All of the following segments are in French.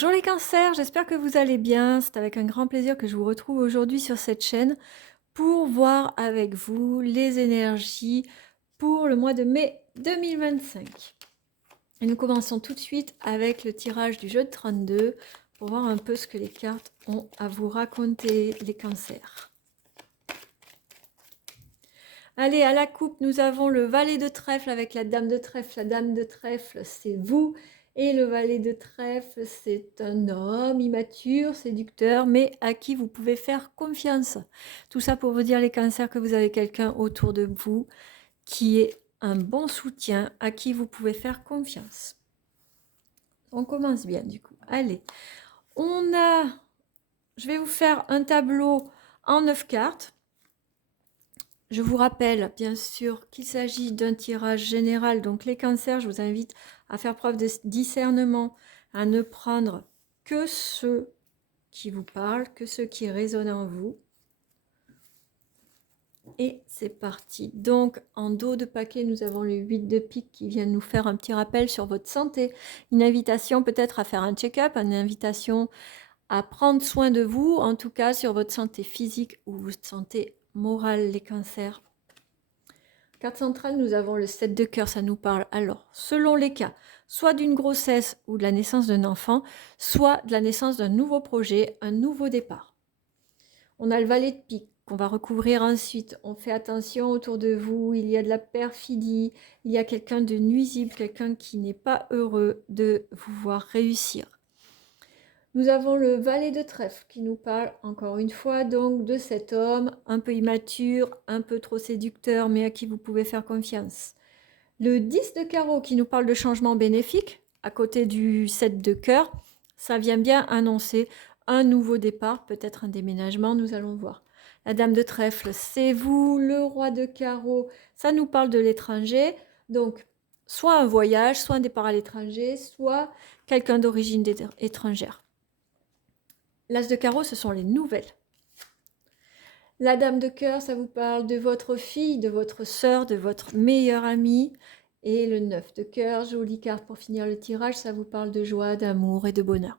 Bonjour les cancers, j'espère que vous allez bien. C'est avec un grand plaisir que je vous retrouve aujourd'hui sur cette chaîne pour voir avec vous les énergies pour le mois de mai 2025. Et nous commençons tout de suite avec le tirage du jeu de 32 pour voir un peu ce que les cartes ont à vous raconter, les cancers. Allez, à la coupe, nous avons le valet de trèfle avec la dame de trèfle. La dame de trèfle, c'est vous. Et le valet de trèfle, c'est un homme immature, séducteur, mais à qui vous pouvez faire confiance. Tout ça pour vous dire, les cancers, que vous avez quelqu'un autour de vous qui est un bon soutien, à qui vous pouvez faire confiance. On commence bien, du coup. Allez, je vais vous faire un tableau en 9 cartes. Je vous rappelle bien sûr qu'il s'agit d'un tirage général, donc les cancers, je vous invite à faire preuve de discernement, à ne prendre que ceux qui vous parlent, que ceux qui résonnent en vous. Et c'est parti. Donc en dos de paquet, nous avons le 8 de pique qui vient nous faire un petit rappel sur votre santé. Une invitation peut-être à faire un check-up, une invitation à prendre soin de vous, en tout cas sur votre santé physique ou votre santé morale, les cancers. Carte centrale, nous avons le 7 de cœur, ça nous parle alors, selon les cas, soit d'une grossesse ou de la naissance d'un enfant, soit de la naissance d'un nouveau projet, un nouveau départ. On a le valet de pique qu'on va recouvrir ensuite. On fait attention autour de vous, il y a de la perfidie, il y a quelqu'un de nuisible, quelqu'un qui n'est pas heureux de vous voir réussir. Nous avons le valet de trèfle qui nous parle encore une fois donc de cet homme un peu immature, un peu trop séducteur, mais à qui vous pouvez faire confiance. Le 10 de carreau qui nous parle de changement bénéfique, à côté du 7 de cœur, ça vient bien annoncer un nouveau départ, peut-être un déménagement, nous allons voir. La dame de trèfle, c'est vous. Le roi de carreau, ça nous parle de l'étranger, donc soit un voyage, soit un départ à l'étranger, soit quelqu'un d'origine étrangère. L'as de carreau, ce sont les nouvelles. La dame de cœur, ça vous parle de votre fille, de votre sœur, de votre meilleure amie. Et le 9 de cœur, jolie carte pour finir le tirage, ça vous parle de joie, d'amour et de bonheur.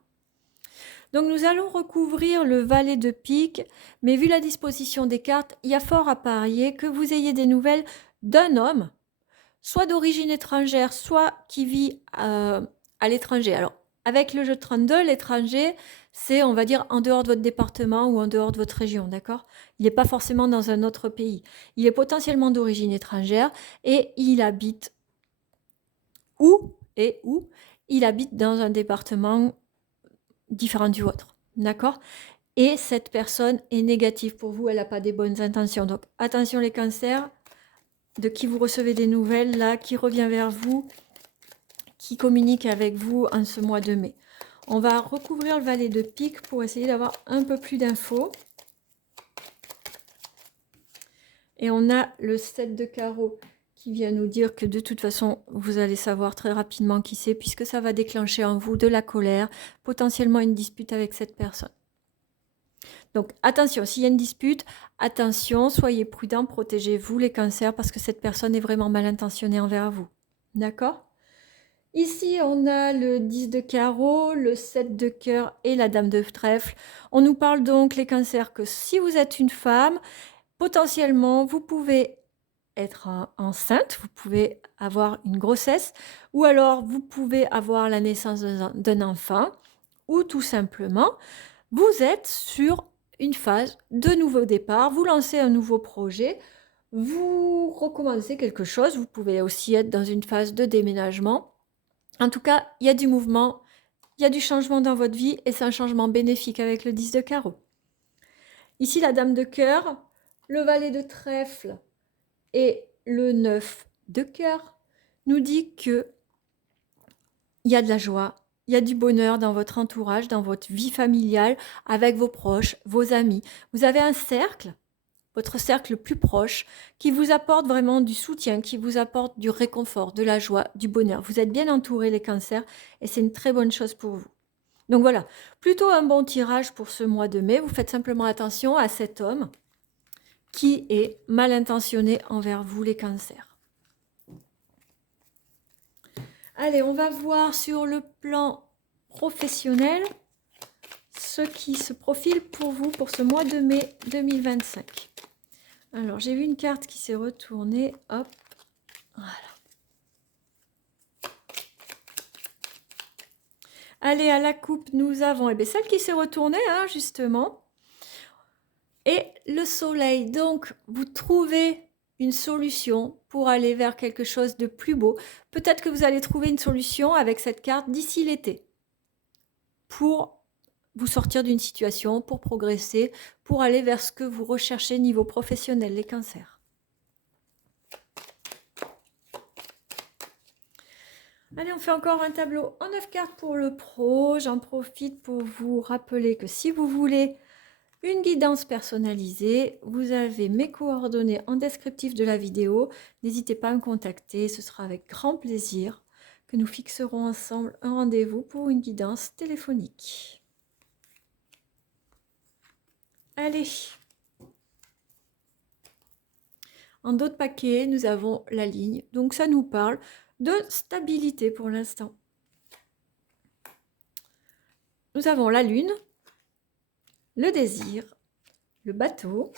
Donc nous allons recouvrir le valet de pique, mais vu la disposition des cartes, il y a fort à parier que vous ayez des nouvelles d'un homme, soit d'origine étrangère, soit qui vit à l'étranger. Alors, avec le jeu de 32, l'étranger, c'est, on va dire, en dehors de votre département ou en dehors de votre région, d'accord? Il n'est pas forcément dans un autre pays. Il est potentiellement d'origine étrangère et il habite où il habite dans un département différent du vôtre, d'accord? Et cette personne est négative pour vous, elle n'a pas des bonnes intentions. Donc, attention les cancers, de qui vous recevez des nouvelles, là, qui revient vers vous, qui communique avec vous en ce mois de mai. On va recouvrir le valet de pique pour essayer d'avoir un peu plus d'infos. Et on a le 7 de carreau qui vient nous dire que de toute façon, vous allez savoir très rapidement qui c'est, puisque ça va déclencher en vous de la colère, potentiellement une dispute avec cette personne. Donc attention, s'il y a une dispute, attention, soyez prudents, protégez-vous les cancers, parce que cette personne est vraiment mal intentionnée envers vous. D'accord ? Ici, on a le 10 de carreau, le 7 de cœur et la dame de trèfle. On nous parle donc, les cancers, que si vous êtes une femme, potentiellement, vous pouvez être enceinte, vous pouvez avoir une grossesse, ou alors vous pouvez avoir la naissance d'un enfant, ou tout simplement, vous êtes sur une phase de nouveau départ, vous lancez un nouveau projet, vous recommencez quelque chose, vous pouvez aussi être dans une phase de déménagement. En tout cas, il y a du mouvement, il y a du changement dans votre vie et c'est un changement bénéfique avec le 10 de carreau. Ici, la dame de cœur, le valet de trèfle et le 9 de cœur nous dit que il y a de la joie, il y a du bonheur dans votre entourage, dans votre vie familiale, avec vos proches, vos amis. Vous avez un cercle, votre cercle le plus proche, qui vous apporte vraiment du soutien, qui vous apporte du réconfort, de la joie, du bonheur. Vous êtes bien entourés, les cancers, et c'est une très bonne chose pour vous. Donc voilà, plutôt un bon tirage pour ce mois de mai. Vous faites simplement attention à cet homme qui est mal intentionné envers vous, les cancers. Allez, on va voir sur le plan professionnel, ce qui se profile pour vous pour ce mois de mai 2025. Alors, j'ai vu une carte qui s'est retournée. Hop, voilà. Allez, à la coupe, nous avons celle qui s'est retournée, hein, justement. Et le soleil. Donc, vous trouvez une solution pour aller vers quelque chose de plus beau. Peut-être que vous allez trouver une solution avec cette carte d'ici l'été. Pour vous sortir d'une situation, pour progresser, pour aller vers ce que vous recherchez niveau professionnel, les cancers. Allez, on fait encore un tableau en 9 cartes pour le pro. J'en profite pour vous rappeler que si vous voulez une guidance personnalisée, vous avez mes coordonnées en descriptif de la vidéo. N'hésitez pas à me contacter, ce sera avec grand plaisir que nous fixerons ensemble un rendez-vous pour une guidance téléphonique. Allez, en dos de paquet, nous avons la ligne, donc ça nous parle de stabilité pour l'instant. Nous avons la lune, le désir, le bateau,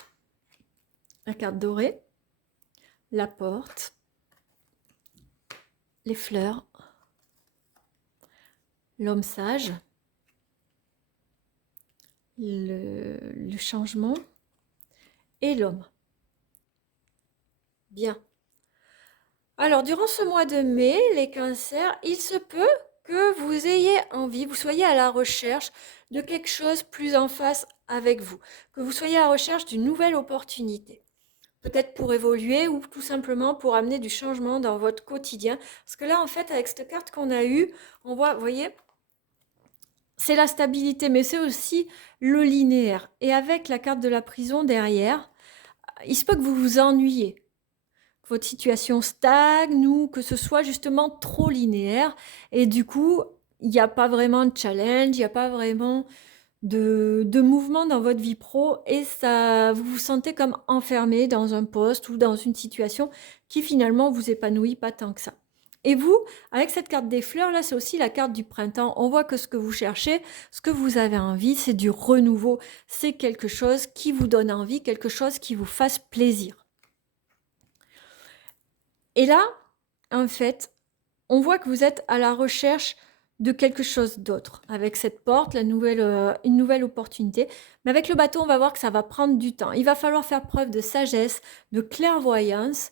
la carte dorée, la porte, les fleurs, l'homme sage, le changement et l'homme. Bien. Alors, durant ce mois de mai, les cancers, il se peut que vous ayez envie, vous soyez à la recherche de quelque chose plus en face avec vous, que vous soyez à la recherche d'une nouvelle opportunité. Peut-être pour évoluer ou tout simplement pour amener du changement dans votre quotidien. Parce que là, en fait, avec cette carte qu'on a eue, on voit, vous voyez, c'est la stabilité, mais c'est aussi le linéaire. Et avec la carte de la prison derrière, il se peut que vous vous ennuyiez, que votre situation stagne ou que ce soit justement trop linéaire. Et du coup, il n'y a pas vraiment de challenge, il n'y a pas vraiment de mouvement dans votre vie pro et ça, vous vous sentez comme enfermé dans un poste ou dans une situation qui finalement vous épanouit pas tant que ça. Et vous, avec cette carte des fleurs, là, c'est aussi la carte du printemps. On voit que ce que vous cherchez, ce que vous avez envie, c'est du renouveau. C'est quelque chose qui vous donne envie, quelque chose qui vous fasse plaisir. Et là, en fait, on voit que vous êtes à la recherche de quelque chose d'autre. Avec cette porte, une nouvelle opportunité. Mais avec le bateau, on va voir que ça va prendre du temps. Il va falloir faire preuve de sagesse, de clairvoyance,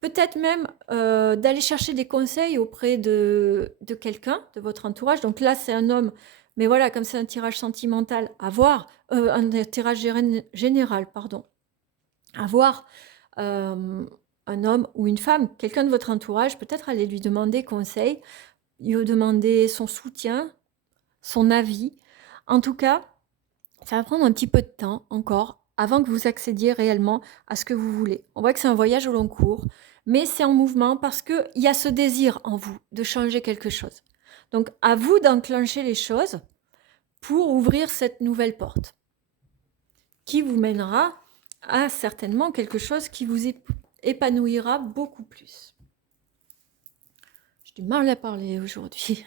peut-être même d'aller chercher des conseils auprès de quelqu'un, de votre entourage. Donc là, c'est un homme, mais voilà, comme c'est un tirage sentimental, à voir, un tirage général, pardon, à voir. Un homme ou une femme, quelqu'un de votre entourage, peut-être aller lui demander conseil, lui demander son soutien, son avis. En tout cas, ça va prendre un petit peu de temps encore avant que vous accédiez réellement à ce que vous voulez. On voit que c'est un voyage au long cours, mais c'est en mouvement parce qu'il y a ce désir en vous de changer quelque chose. Donc, à vous d'enclencher les choses pour ouvrir cette nouvelle porte qui vous mènera à certainement quelque chose qui vous épanouira beaucoup plus. J'ai du mal à parler aujourd'hui.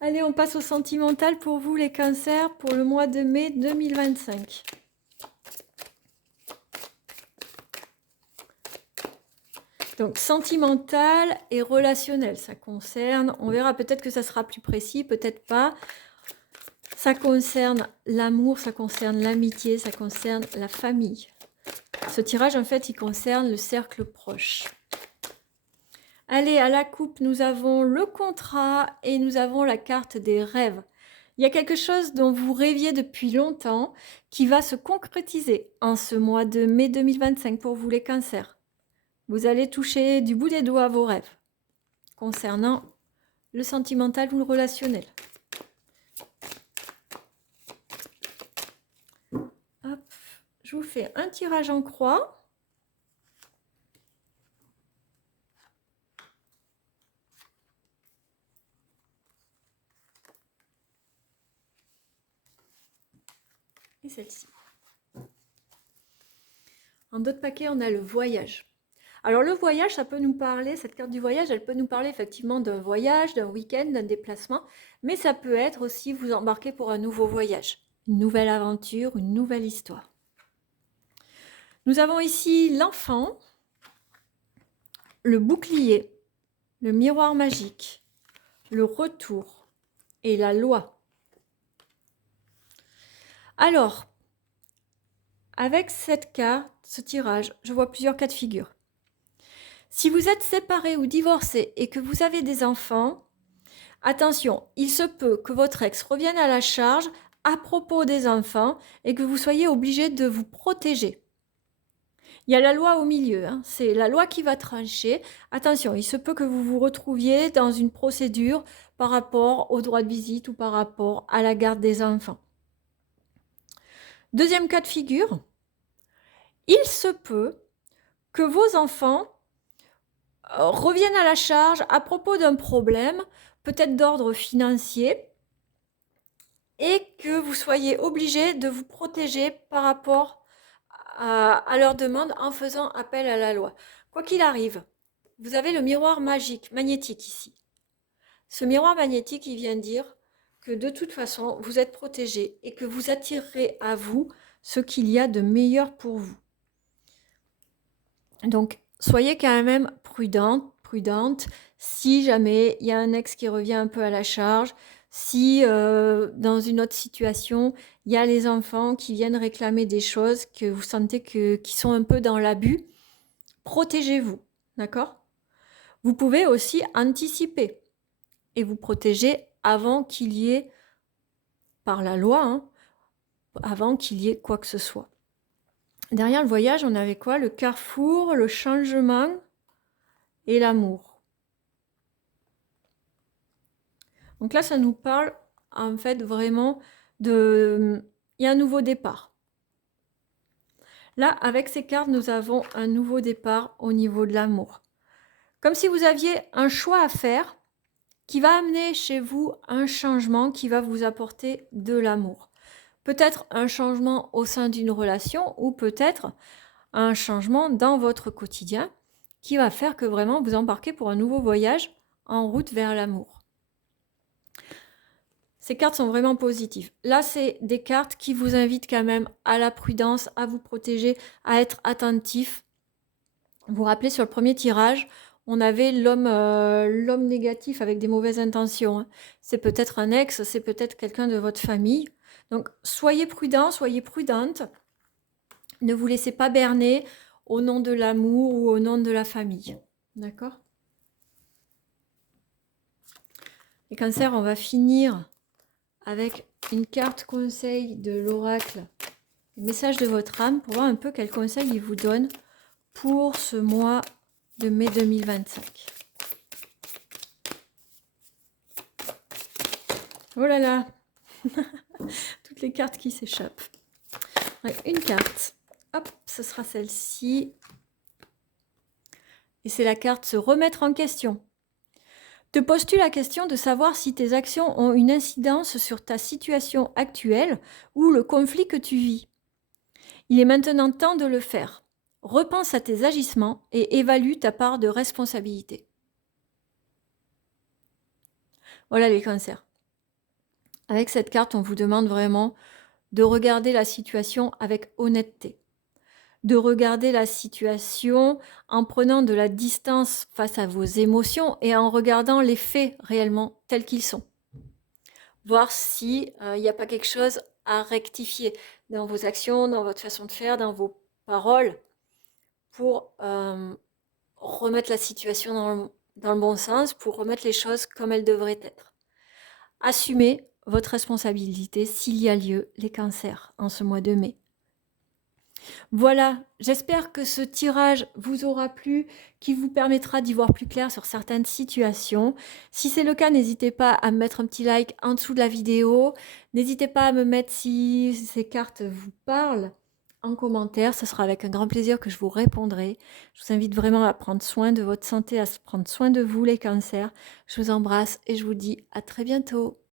Allez, on passe au sentimental pour vous les cancers pour le mois de mai 2025. Donc sentimental et relationnel, ça concerne, on verra peut-être que ça sera plus précis, peut-être pas. Ça concerne l'amour, ça concerne l'amitié, ça concerne la famille. Ce tirage, en fait, il concerne le cercle proche. Allez, à la coupe, nous avons le contrat et nous avons la carte des rêves. Il y a quelque chose dont vous rêviez depuis longtemps qui va se concrétiser en ce mois de mai 2025 pour vous les cancers. Vous allez toucher du bout des doigts vos rêves concernant le sentimental ou le relationnel. Hop, je vous fais un tirage en croix. Et celle-ci. En d'autres paquets, on a le voyage. Alors le voyage, ça peut nous parler, cette carte du voyage, elle peut nous parler effectivement d'un voyage, d'un week-end, d'un déplacement, mais ça peut être aussi vous embarquer pour un nouveau voyage, une nouvelle aventure, une nouvelle histoire. Nous avons ici l'enfant, le bouclier, le miroir magique, le retour et la loi. Alors, avec cette carte, ce tirage, je vois plusieurs cas de figure. Si vous êtes séparé ou divorcé et que vous avez des enfants, attention, il se peut que votre ex revienne à la charge à propos des enfants et que vous soyez obligé de vous protéger. Il y a la loi au milieu, hein. C'est la loi qui va trancher. Attention, il se peut que vous vous retrouviez dans une procédure par rapport au droit de visite ou par rapport à la garde des enfants. Deuxième cas de figure, il se peut que vos enfants reviennent à la charge à propos d'un problème, peut-être d'ordre financier, et que vous soyez obligé de vous protéger par rapport à leur demande en faisant appel à la loi. Quoi qu'il arrive, vous avez le miroir magique, magnétique ici. Ce miroir magnétique, il vient dire que de toute façon, vous êtes protégé et que vous attirerez à vous ce qu'il y a de meilleur pour vous. Donc, soyez quand même prudente, si jamais il y a un ex qui revient un peu à la charge, si dans une autre situation, il y a les enfants qui viennent réclamer des choses que vous sentez qui sont un peu dans l'abus, protégez-vous, d'accord? Vous pouvez aussi anticiper et vous protéger avant qu'il y ait, par la loi, hein, avant qu'il y ait quoi que ce soit. Derrière le voyage, on avait quoi? Le carrefour, le changement et l'amour. Donc là, ça nous parle en fait vraiment il y a un nouveau départ. Là, avec ces cartes, nous avons un nouveau départ au niveau de l'amour. Comme si vous aviez un choix à faire qui va amener chez vous un changement qui va vous apporter de l'amour. Peut-être un changement au sein d'une relation ou peut-être un changement dans votre quotidien qui va faire que vraiment vous embarquez pour un nouveau voyage en route vers l'amour. Ces cartes sont vraiment positives. Là, c'est des cartes qui vous invitent quand même à la prudence, à vous protéger, à être attentif. Vous vous rappelez, sur le premier tirage, on avait l'homme négatif avec des mauvaises intentions, hein. C'est peut-être un ex, c'est peut-être quelqu'un de votre famille. Donc, soyez prudent, soyez prudente. Ne vous laissez pas berner au nom de l'amour ou au nom de la famille. D'accord? Les cancers, on va finir avec une carte conseil de l'oracle, le message de votre âme, pour voir un peu quel conseil il vous donne pour ce mois de mai 2025. Oh là là, toutes les cartes qui s'échappent. Ouais, une carte, hop, ce sera celle-ci. Et c'est la carte se remettre en question. Te poses-tu la question de savoir si tes actions ont une incidence sur ta situation actuelle ou le conflit que tu vis? Il est maintenant temps de le faire. Repense à tes agissements et évalue ta part de responsabilité. Voilà les cancers. Avec cette carte, on vous demande vraiment de regarder la situation avec honnêteté, de regarder la situation en prenant de la distance face à vos émotions et en regardant les faits réellement tels qu'ils sont. Voir s'il n'y a pas quelque chose à rectifier dans vos actions, dans votre façon de faire, dans vos paroles, pour remettre la situation dans le bon sens, pour remettre les choses comme elles devraient être. Assumez votre responsabilité s'il y a lieu, les cancers, en ce mois de mai. Voilà, j'espère que ce tirage vous aura plu, qui vous permettra d'y voir plus clair sur certaines situations. Si c'est le cas, n'hésitez pas à me mettre un petit like en dessous de la vidéo. N'hésitez pas à me mettre si ces cartes vous parlent en commentaire. Ce sera avec un grand plaisir que je vous répondrai. Je vous invite vraiment à prendre soin de votre santé, à prendre soin de vous les cancers. Je vous embrasse et je vous dis à très bientôt.